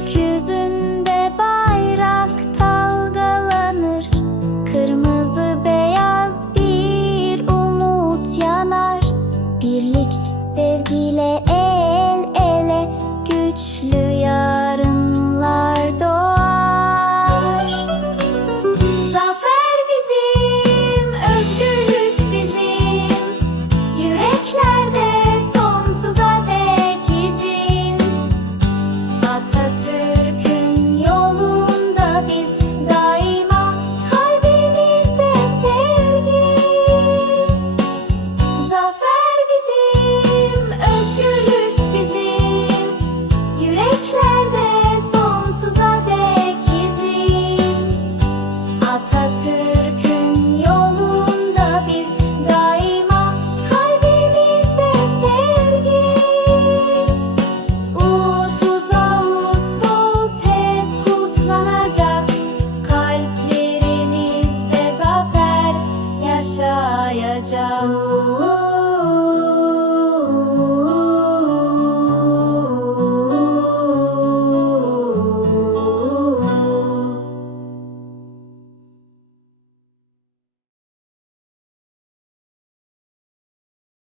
Gökyüzünde bayrak dalgalanır. Kırmızı beyaz bir umut yanar. Birlik sevgiyle el ele güçlü